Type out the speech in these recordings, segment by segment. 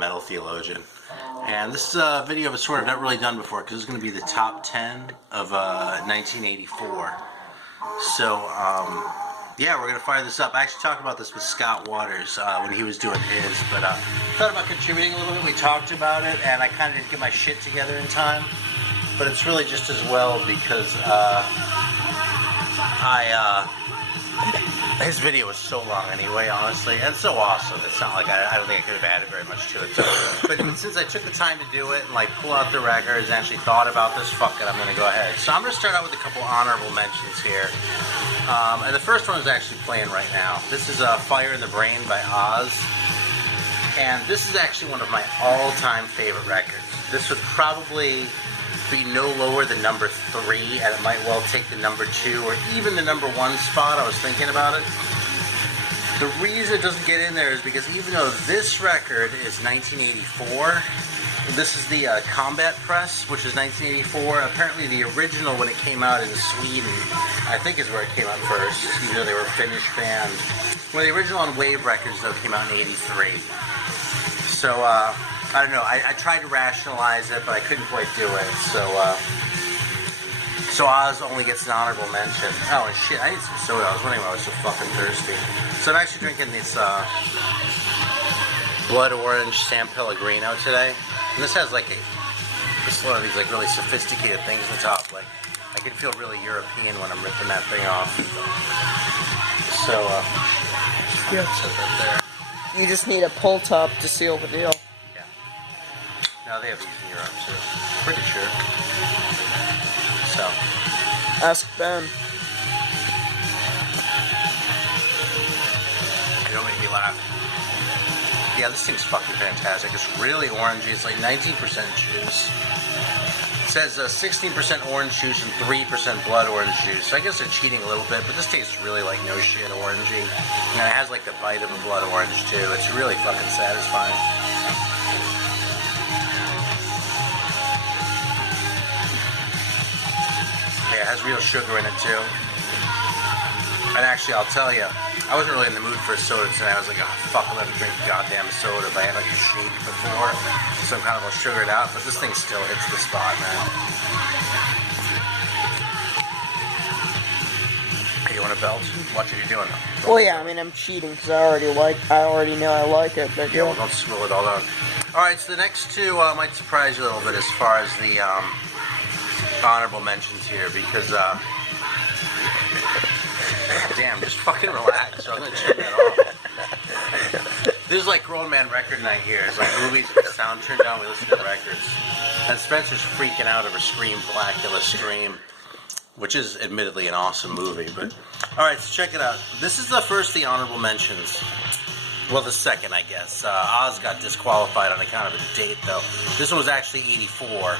metal theologian. And this is a video of a sort I've never really done before, because this is going to be the top 10 of 1984. So, yeah, we're going to fire this up. I actually talked about this with Scott Waters when he was doing his, but thought about contributing a little bit. We talked about it, and I kind of didn't get my shit together in time. But it's really just as well because his video was so long anyway, honestly, and so awesome. It's not like I don't think I could have added very much to it. So, but since I took the time to do it and like pull out the records and actually thought about this, fuck it, I'm going to go ahead. So I'm going to start out with a couple honorable mentions here. And the first one is actually playing right now. This is Fire in the Brain by Oz. And this is actually one of my all-time favorite records. This would probably be no lower than number 3, and it might well take the number 2 or even the number 1 spot. I was thinking about it. The reason it doesn't get in there is because even though this record is 1984, this is the Combat Press, which is 1984. Apparently the original, when it came out in Sweden, I think is where it came out first, even though they were a Finnish band. Well, the original on Wave Records, though, came out in 83. So, I don't know, I tried to rationalize it, but I couldn't quite do it, so Oz only gets an honorable mention. Oh, and shit, I need some soda. I was wondering why I was so fucking thirsty. So I'm actually drinking this Blood Orange San Pellegrino today. And this has like this one of these like really sophisticated things on the top. Like, I can feel really European when I'm ripping that thing off. So, yeah, set that there. You just need a pull top to seal the deal. No, they have these in Europe too. Pretty sure. So. Ask Ben. They don't make me laugh. Yeah, this thing's fucking fantastic. It's really orangey. It's like 19% juice. It says 16% orange juice and 3% blood orange juice. So I guess they're cheating a little bit, but this tastes really like no shit orangey. And it has like the bite of a blood orange too. It's really fucking satisfying. Yeah, it has real sugar in it too. And actually, I'll tell you, I wasn't really in the mood for a soda tonight. I was like, oh fuck, I'm gonna drink a goddamn soda. But I had like a shake before, so I'm kind of all sugared out. But this thing still hits the spot, man. Hey, you want a belt? Watch what you're doing. Well, yeah, I mean, I'm cheating because I already know I like it. But yeah, well, don't swirl it all out. All right, so the next two might surprise you a little bit as far as the honorable mentions here, because damn, just fucking relax. So I'm gonna turn that off. This is like grown man record night here. It's like movies with the sound turned down. We listen to records, and Spencer's freaking out over Scream, Blackula Scream, which is admittedly an awesome movie. But all right, so check it out. This is the first of the honorable mentions. Well, the second, I guess. Oz got disqualified on account of a date, though. This one was actually 84.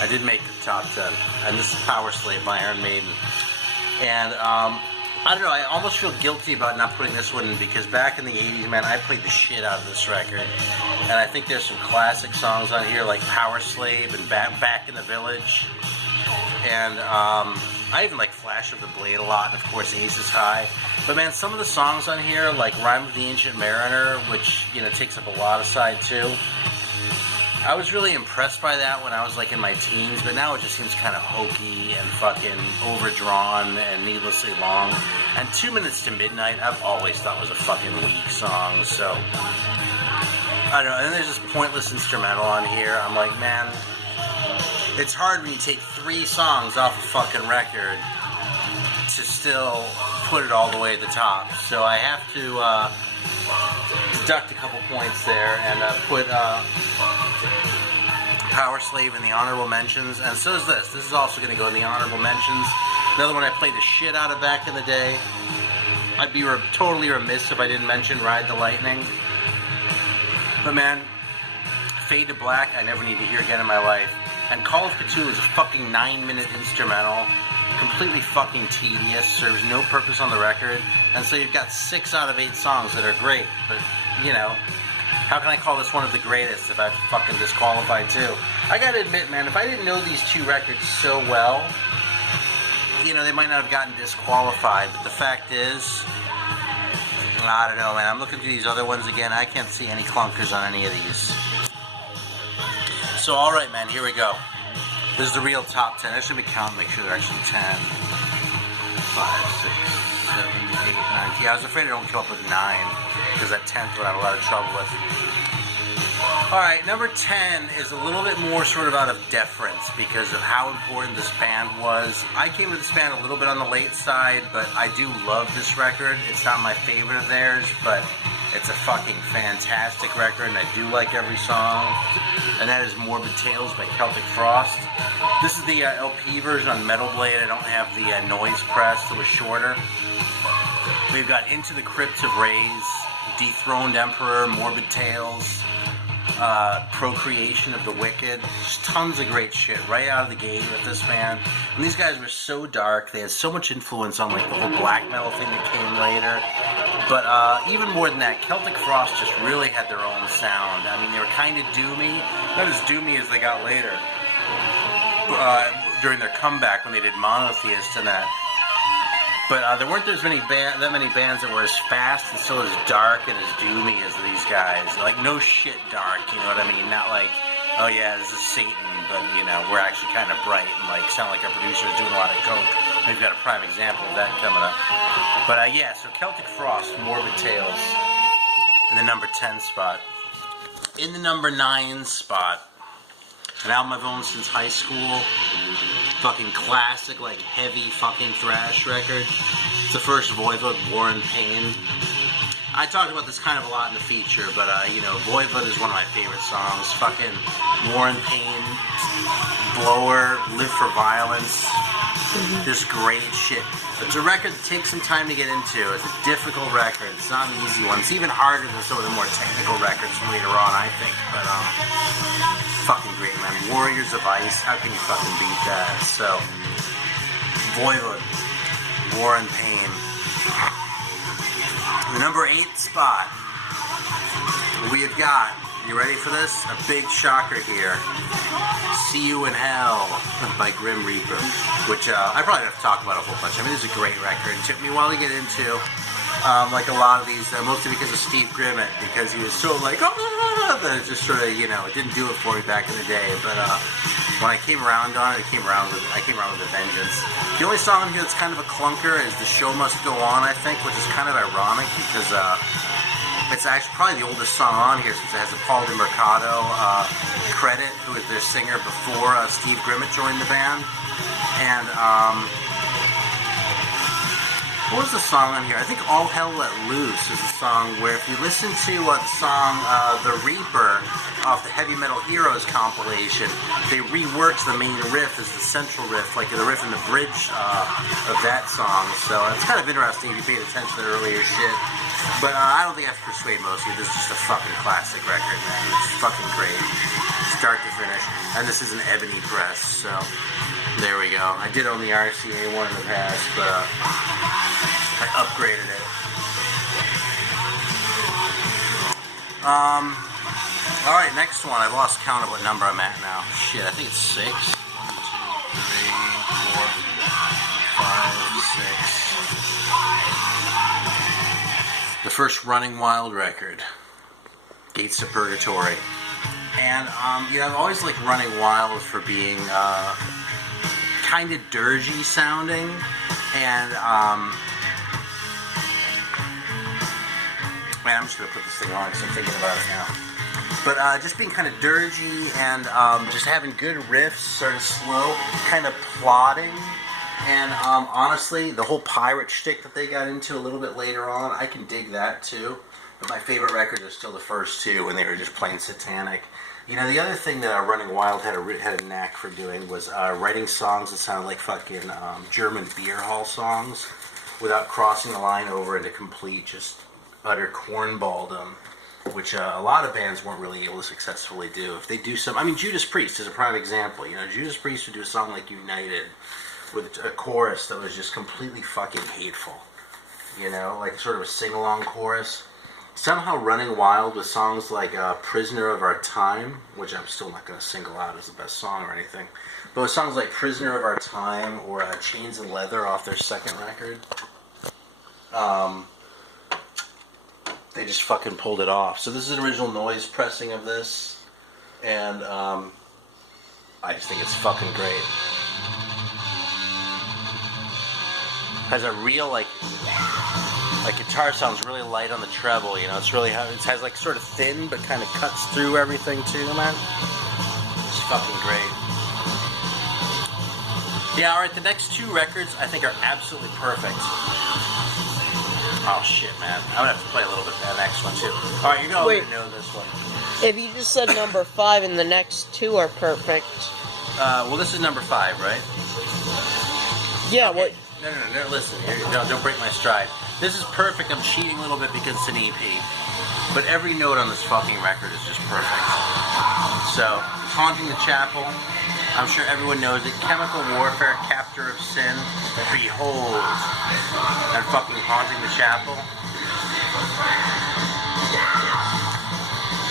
I did make the top 10, and this is Power Slave by Iron Maiden. And, I don't know, I almost feel guilty about not putting this one in, because back in the 80s, man, I played the shit out of this record. And I think there's some classic songs on here, like Power Slave and Back in the Village. And, I even like Flash of the Blade a lot, and of course Ace is High. But man, some of the songs on here, like Rime of the Ancient Mariner, which, you know, takes up a lot of side too. I was really impressed by that when I was like in my teens, but now it just seems kind of hokey and fucking overdrawn and needlessly long. And 2 Minutes to Midnight, I've always thought was a fucking weak song, so I don't know. And then there's this pointless instrumental on here. I'm like, man, it's hard when you take 3 songs off a fucking record to still put it all the way at the top. So I have to deduct a couple points there and put Power Slave in the honorable mentions, and so is this. This is also going to go in the honorable mentions. Another one I played the shit out of back in the day. I'd be totally remiss if I didn't mention Ride the Lightning. But man, Fade to Black, I never need to hear again in my life. And Call of Cthulhu is a fucking 9-minute instrumental. Completely fucking tedious, serves no purpose on the record. And so you've got 6 out of 8 songs that are great, but, you know, how can I call this one of the greatest if I've fucking disqualified too? I gotta admit, man, if I didn't know these 2 records so well, you know, they might not have gotten disqualified, but the fact is, I don't know, man. I'm looking through these other ones again. I can't see any clunkers on any of these. So, alright, man, here we go. This is the real top 10. I should be counting, make sure they're actually 10. 5, 6, 7, 8, 9. Yeah, I was afraid I don't come up with 9, because that 10th would have a lot of trouble with. Alright, number 10 is a little bit more sort of out of deference because of how important this band was. I came to this band a little bit on the late side, but I do love this record. It's not my favorite of theirs, but it's a fucking fantastic record, and I do like every song. And that is Morbid Tales by Celtic Frost. This is the LP version on Metal Blade. I don't have the noise press, it was shorter. We've got Into the Crypt of Rays, Dethroned Emperor, Morbid Tales, Procreation of the Wicked. Just tons of great shit right out of the gate with this band. And these guys were so dark. They had so much influence on like the whole black metal thing that came later. But even more than that, Celtic Frost just really had their own sound. I mean, they were kind of doomy. Not as doomy as they got later. During their comeback when they did Monotheist and that. But there weren't that many bands that were as fast and still as dark and as doomy as these guys. Like, no shit dark, you know what I mean? Not like, oh yeah, this is Satan, but, you know, we're actually kind of bright and, like, sound like our producer is doing a lot of coke. We've got a prime example of that coming up. But, yeah, so Celtic Frost, Morbid Tales, in the number 10 spot. In the number 9 spot, an album I've owned since high school. Fucking classic, like, heavy fucking thrash record. It's the first Voivod, War and Pain. I talked about this kind of a lot in the feature, but, you know, Voivod is one of my favorite songs. Fucking War and Pain, Blower, Live for Violence. Just great shit. It's a record that takes some time to get into. It's a difficult record. It's not an easy one. It's even harder than some of the more technical records from later on, I think. But, fucking great, man. Warriors of Ice. How can you fucking beat that? So, Voivod, War and Pain. The number 8 spot, we have got, you ready for this? A big shocker here. See You in Hell by Grim Reaper, which I probably have to talk about a whole bunch. I mean, this is a great record. It took me a while to get into, like a lot of these, mostly because of Steve Grimmett, because he was so like, that it just sort of, you know, it didn't do it for me back in the day. But when I came around on it, I came around with a vengeance. The only song on here that's kind of a clunker is The Show Must Go On, I think, which is kind of ironic because it's actually probably the oldest song on here since it has a Paul DiMercato credit, who was their singer before Steve Grimmett joined the band. And what was the song on here? I think All Hell Let Loose is the song where if you listen to the song The Reaper off the Heavy Metal Heroes compilation, they reworked the main riff as the central riff, like the riff in the bridge of that song. So it's kind of interesting if you paid attention to the earlier shit. But I don't think I have to persuade most of you. This is just a fucking classic record, man. It's fucking great. Start to finish. And this is an ebony press, so there we go. I did own the RCA one in the past, but I upgraded it. Alright, next one. I've lost count of what number I'm at now. Shit, I think it's 6. 1, 2, 3, 4, 5, 6. The first Running Wild record, Gates to Purgatory. And, you know, I've always liked Running Wild for being kind of dirgy sounding, and, man, I'm just going to put this thing on because I'm thinking about it now. But just being kind of dirgy and just having good riffs, sort of slow, kind of plodding. And honestly, the whole pirate shtick that they got into a little bit later on, I can dig that too. But my favorite records are still the first two when they were just plain satanic. You know, the other thing that Running Wild had a knack for doing was writing songs that sounded like fucking German beer hall songs without crossing the line over into complete, just utter cornballdom, which a lot of bands weren't really able to successfully do. If they do some, I mean, Judas Priest is a prime example. You know, Judas Priest would do a song like United with a chorus that was just completely fucking hateful. You know, like sort of a sing-along chorus. Somehow Running Wild with songs like Prisoner of Our Time, which I'm still not going to single out as the best song or anything, but with songs like Prisoner of Our Time or Chains and Leather off their second record, they just fucking pulled it off. So this is an original noise pressing of this, and I just think it's fucking great. Has a real like guitar sounds really light on the treble, you know. It's really it has like sort of thin, but kind of cuts through everything too, man. It's fucking great. Yeah, all right. The next two records I think are absolutely perfect. Oh shit, man! I'm gonna have to play a little bit of that next one too. All right, you're gonna know this one. If you just said number 5 and the next two are perfect. Well, this is number 5, right? Yeah. Okay. What? No. Listen, don't break my stride. This is perfect. I'm cheating a little bit because it's an EP, but every note on this fucking record is just perfect. So, Haunting the Chapel. I'm sure everyone knows it. Chemical Warfare, Captor of Sin, Behold, and fucking Haunting the Chapel.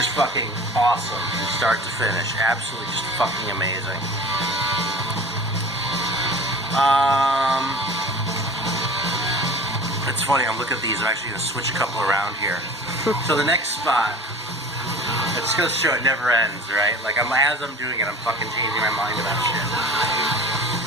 Just fucking awesome, start to finish. Absolutely just fucking amazing. It's funny, I'm looking at these. I'm actually going to switch a couple around here. So the next spot, it's going to show it never ends, right? Like, as I'm doing it, I'm fucking changing my mind about shit.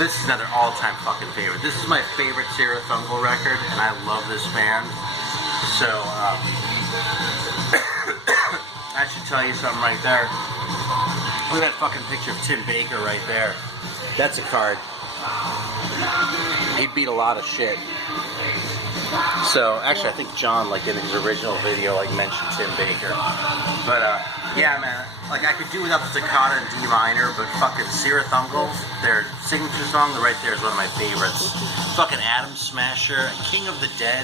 This is another all-time fucking favorite. This is my favorite Sarah Thungle record, and I love this band. So, I should tell you something right there. Look at that fucking picture of Tim Baker right there. That's a card. He beat a lot of shit. So, actually, I think John, like, in his original video, like, mentioned Tim Baker. But, yeah, man, like, I could do without the toccata in D minor, but fucking Sarah Thungle, their signature song, right there is one of my favorites. Fucking Atom Smasher, King of the Dead.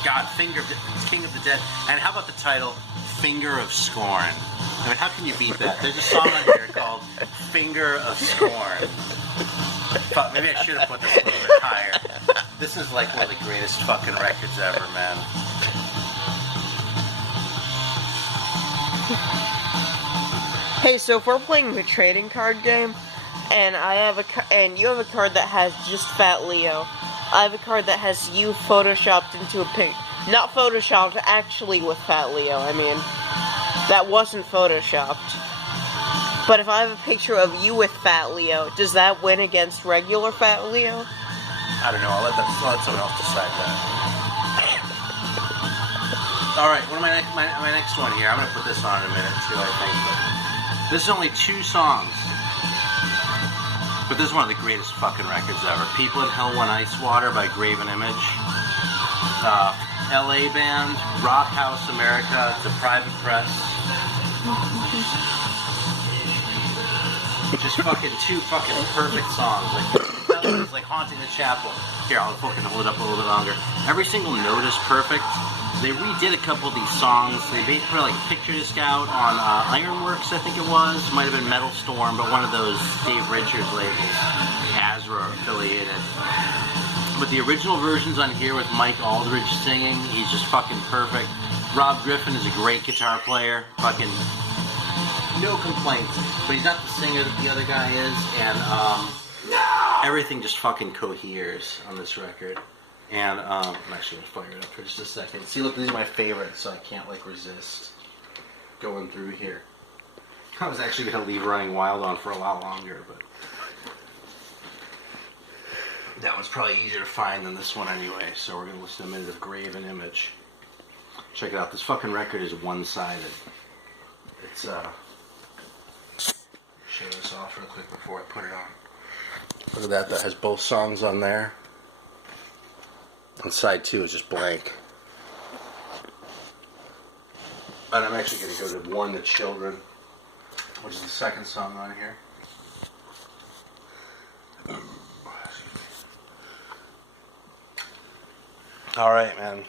God, King of the Dead. And how about the title, Finger of Scorn? I mean, how can you beat that? There's a song on here called Finger of Scorn. Fuck, maybe I should have put this a little bit higher. This is like one of the greatest fucking records ever, man. Hey, so if we're playing the trading card game, and you have a card that has just Fat Leo, I have a card that has you photoshopped into a pic. Not photoshopped, actually with Fat Leo. I mean, that wasn't photoshopped. But if I have a picture of you with Fat Leo, does that win against regular Fat Leo? I don't know. I'll let someone else decide that. All right, what am my next one here? I'm gonna put this on in a minute too, I think. But this is only 2 songs, but this is one of the greatest fucking records ever. People in Hell Want Ice Water by Graven Image. LA band, Rock House America. It's a private press. Just fucking 2 fucking perfect songs. It's like Haunting the Chapel. Here, I'll fucking hold it up a little bit longer. Every single note is perfect. They redid a couple of these songs. They put like a picture disc out on Ironworks, I think it was. Might have been Metal Storm, but one of those Dave Richards labels, Azra affiliated. But the original version's on here with Mike Aldridge singing. He's just fucking perfect. Rob Griffin is a great guitar player. Fucking no complaints. But he's not the singer that the other guy is, and everything just fucking coheres on this record. And I'm actually gonna fire it up for just a second. See, look, these are my favorites, so I can't like resist going through here. I was actually gonna leave Running Wild on for a lot longer, but that one's probably easier to find than this one anyway. So we're gonna listen to a minute of Graven Image. Check it out. This fucking record is one-sided. It's show this off real quick before I put it on. Look at that. That has both songs on there. And side 2 is just blank. And I'm actually going to go to Warn the Children, which is the second song on here. Alright, man.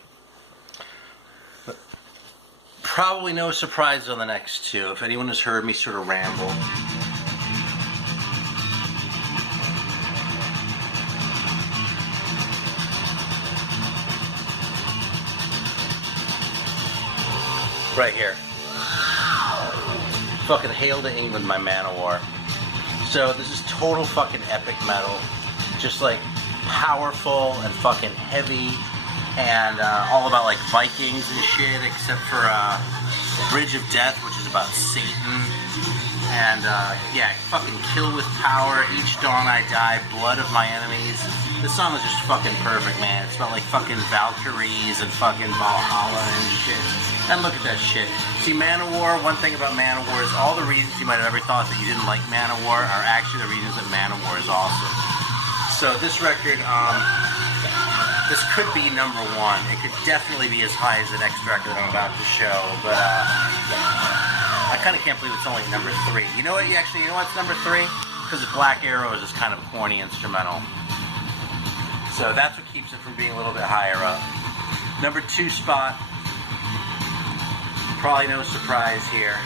Probably no surprises on the next 2. If anyone has heard me sort of ramble. Right here. Fucking Hail to England, my Manowar. So this is total fucking epic metal. Just like powerful and fucking heavy. and all about like Vikings and shit, except for Bridge of Death, which is about Satan. And yeah, fucking Kill with Power, Each Dawn I Die, Blood of My Enemies. This song is just fucking perfect, man. It's about like fucking Valkyries and fucking Valhalla and shit. And look at that shit. See, Manowar, one thing about Manowar is all the reasons you might have ever thought that you didn't like Manowar are actually the reasons that Manowar is awesome. So this record, this could be number one. It could definitely be as high as the next record I'm about to show, but I kind of can't believe it's only number 3. You know what? You know what's number 3? Because Black Arrows is kind of a corny instrumental. So that's what keeps it from being a little bit higher up. Number 2 spot. Probably no surprise here.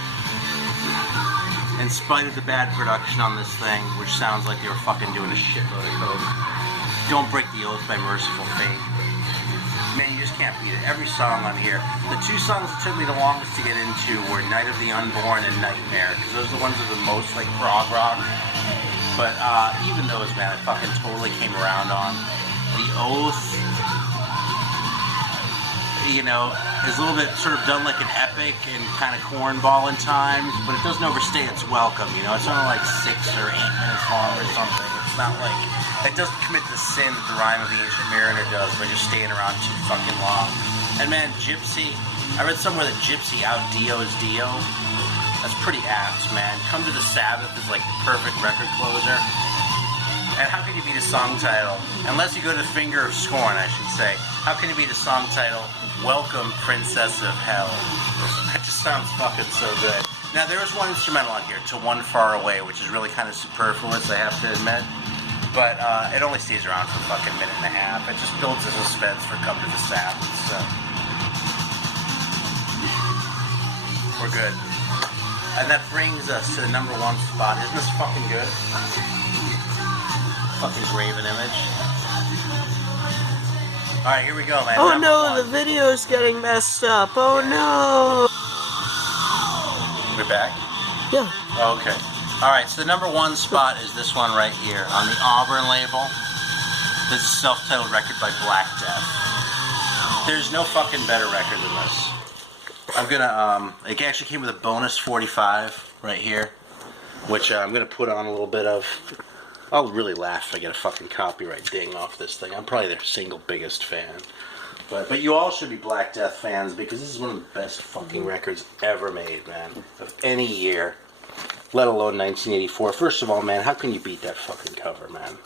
In spite of the bad production on this thing, which sounds like they were fucking doing a shitload of coke, Don't Break the Oath by Merciful Fate. Man, you just can't beat it. Every song on here. The 2 songs that took me the longest to get into were Night of the Unborn and Nightmare, because those are the ones that are the most like prog rock. But even those, man, I fucking totally came around on. The Oath, you know, is a little bit sort of done like an epic and kind of cornball in times, but it doesn't overstay its welcome, you know. It's only like 6 or 8 minutes long or something. It's not like, it doesn't commit the sin that the Rime of the Ancient Mariner does by just staying around too fucking long. And man, Gypsy, I read somewhere that Gypsy out-Dio is Dio. That's pretty apt, man. Come to the Sabbath is like the perfect record closer. And how can you beat a song title? Unless you go to Finger of Scorn, I should say. How can you beat a song title, Welcome Princess of Hell? That just sounds fucking so good. Now, there is one instrumental on here, To One Far Away, which is really kind of superfluous, I have to admit. But it only stays around for a fucking minute and a half. It just builds the suspense for Come to the Sabbath, so. We're good. And that brings us to the number 1 spot. Isn't this fucking good? Fucking graven image. Alright, here we go, man. Oh number no, 1. the video's getting messed up. Oh no. We're back? Yeah. Oh, okay. Alright, so the number 1 spot is this one right here on the Auburn label. This is a self-titled record by Black Death. There's no fucking better record than this. I'm gonna, it actually came with a bonus 45 right here, which I'm gonna put on a little bit of. I'll really laugh if I get a fucking copyright ding off this thing. I'm probably their single biggest fan. But you all should be Black Death fans, because this is one of the best fucking records ever made, man. Of any year, let alone 1984. First of all, man, how can you beat that fucking cover, man?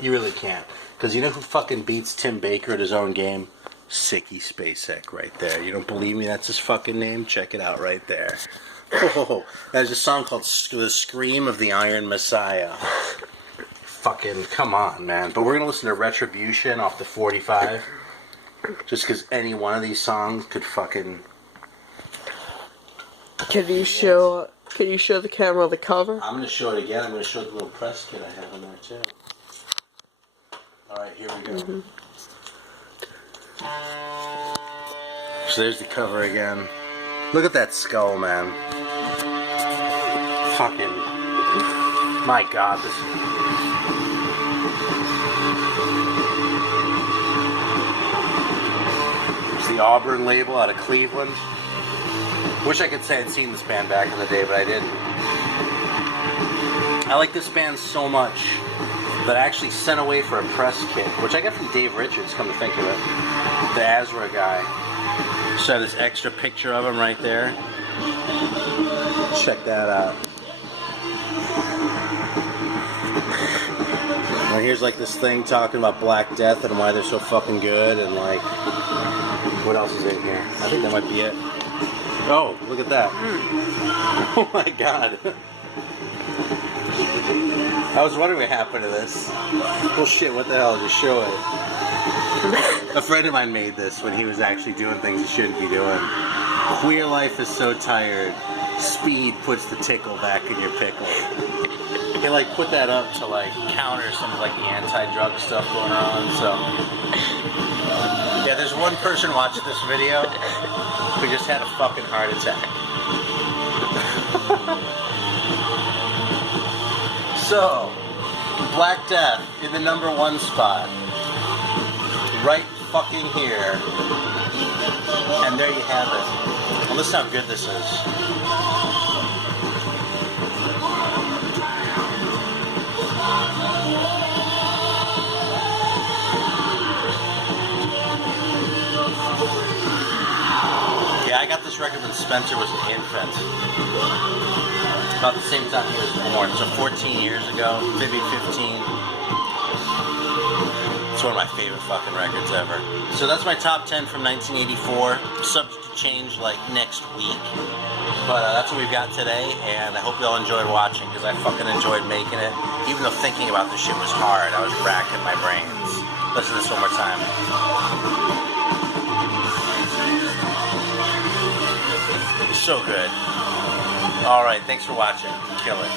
You really can't. Because you know who fucking beats Tim Baker at his own game? Sicky Spacek right there. You don't believe me? That's his fucking name? Check it out right there. Oh, there's a song called The Scream of the Iron Messiah. Fucking, come on, man. But we're going to listen to Retribution off the 45. Just because any one of these songs could fucking... Can you show the camera the cover? I'm going to show it again. I'm going to show the little press kit I have in there, too. Alright, here we go. Mm-hmm. So there's the cover again. Look at that skull, man. Fucking... My God, this... It's the Auburn label out of Cleveland. Wish I could say I'd seen this band back in the day, but I didn't. I like this band so much that I actually sent away for a press kit, which I got from Dave Richards, come to think of it. The Azra guy. So I have this extra picture of him right there. Check that out. And here's like this thing talking about Black Death and why they're so fucking good, and like, what else is in here? I think that might be it. Oh, look at that. Oh my God. I was wondering what happened to this. Well, shit, what the hell? Just show it. A friend of mine made this when he was actually doing things he shouldn't be doing. Queer life is so tired. Speed puts the tickle back in your pickle. He like put that up to like counter some of like the anti-drug stuff going on. So yeah, there's one person watching this video who just had a fucking heart attack. So, Black Death in the number 1 spot. Right fucking here. And there you have it. And listen how good this is. Yeah, I got this record when Spencer was an infant. About the same time he was born. So 14 years ago, maybe 15. It's one of my favorite fucking records ever. So that's my top 10 from 1984. Subject to change like next week. But that's what we've got today, and I hope you all enjoyed watching, because I fucking enjoyed making it. Even though thinking about this shit was hard, I was racking my brains. Listen to this one more time. So good. Alright, thanks for watching. Kill it.